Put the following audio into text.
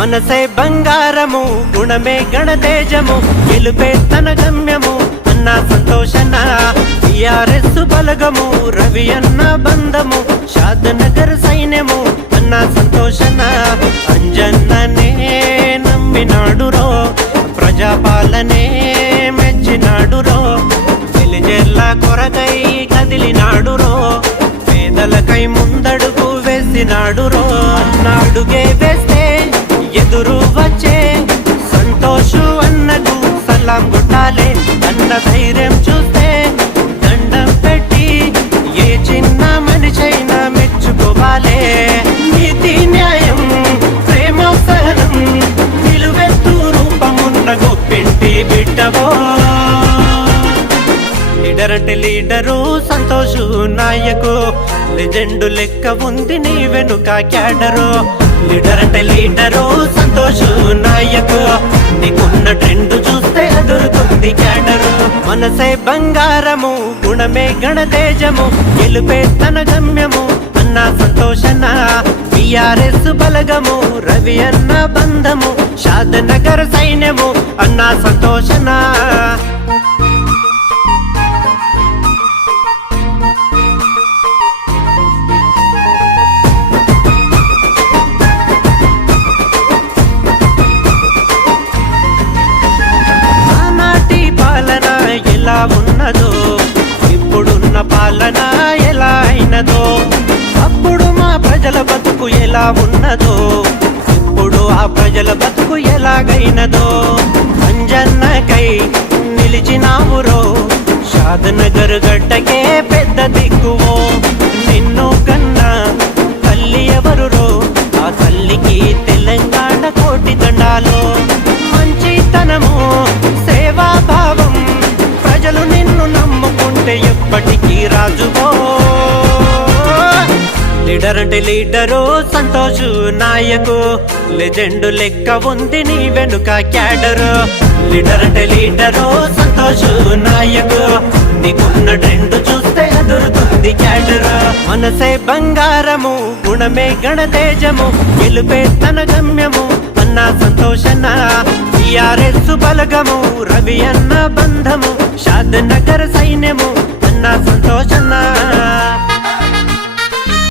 మనసే బంగారము గుణమే గణతేజము గెలుపే తన గమ్యము అన్నా సంతోషన టిఆర్ఎస్ బలగము రవి అన్న బంధము షాద్నగర్ సైన్యము అన్నా సంతోషన అంజన్ననే నమ్మినాడురో ప్రజాపాలనే మెచ్చినాడురో వెలిజెర్ల కొరకై కదిలినాడురో పేదలకై ముందడుగు వేసినాడురో అన్నాడుగే వేస్తే ఎదురు వచ్చే సంతోషు అన్నకు సలాం కొట్టాలే అన్న ధైర్యం చూస్తే దండం పెట్టి ఏ చిన్న మనిషైనా మెచ్చుకోవాలే నీతి న్యాయం ప్రేమ సహనం నిలువెత్తు రూపమున్న గొప్పింటి బిడ్డవో లీడర్ అంటే లీడరు సంతోషు నాయకు లెజెండు లెక్క ఉంది నీ వెనుక క్యాడరు లీడర్ అంటే లీడరు సంతోషు నాయకు నీకున్న ట్రెండ్ చూస్తే అదురుతుంది క్యాడరు మనసే బంగారము గుణమే గణతేజము గెలుపే తన గమ్యము అన్నా సంతోషన టిఆర్ఎస్ బలగము రవి అన్న బంధము షాద్నగర్ సైన్యము అన్నా సంతోషన ఎలా ఉన్నదో ఇప్పుడున్న పాలన ఎలా అయినదో అప్పుడు మా ప్రజల బతుకు ఎలా ఉన్నదో ఇప్పుడు ఆ ప్రజల బతుకు ఎలాగైనదో అంజన్నకై నిలిచినావురో షాద్నగర్ గడ్డకే పెద్ద దిక్కువో నిన్ను కన్నా తల్లి ఎవరురో ఆ తల్లికి తెలంగాణ కోటి దండాలో మంచితనము సేవాభావం ప్రజలు నిన్ను నమ్ముకుంటే ఎప్పటికీ రాజువో లీడర్ అంటే లీడరు సంతోషు నాయకు లెజెండు లెక్క ఉంది నీ వెనుక క్యాడరు లీడర్ అంటే లీడరు సంతోషు నాయకు నీకున్న ట్రెండ్ చూస్తే అదురుతుంది క్యాడరు మనసే బంగారము గుణమే గణతేజము గెలుపే తన గమ్యము అన్నా సంతోషన టిఆర్ఎస్ బలగము రవి అన్న బంధము షాద్నగర్ సైన్యము అన్నా సంతోషన